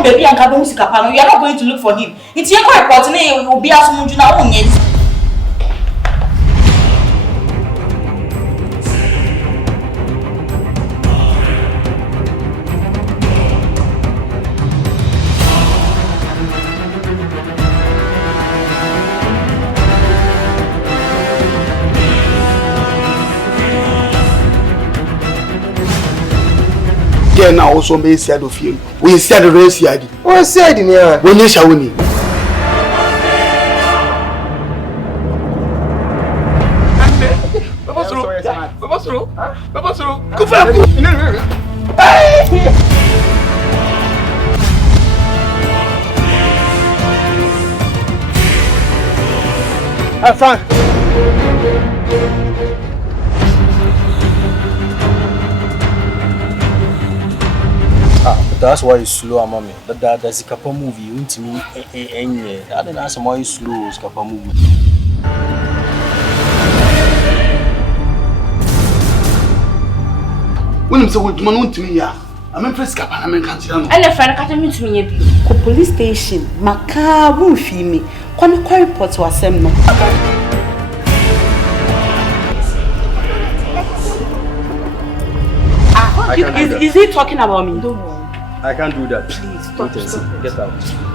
no baby and Kabon Sikapano, you are not going to look for him. It's your report, and you will be as Munjuna onions. Now also may said of you. We said the race yard. What said in here? When you shall win. Frank. That's why it's slow, mommy. That's a couple movie. You want me? I don't know why it's slow. It's couple movie. When I'm so good, man, want to me, yeah. I'm impressed. I'm in country. And a friend can't meet me. The police station, Maka won't feel me. Come a report to us. Is he talking about me? I can't do that. Please, stop. Get out.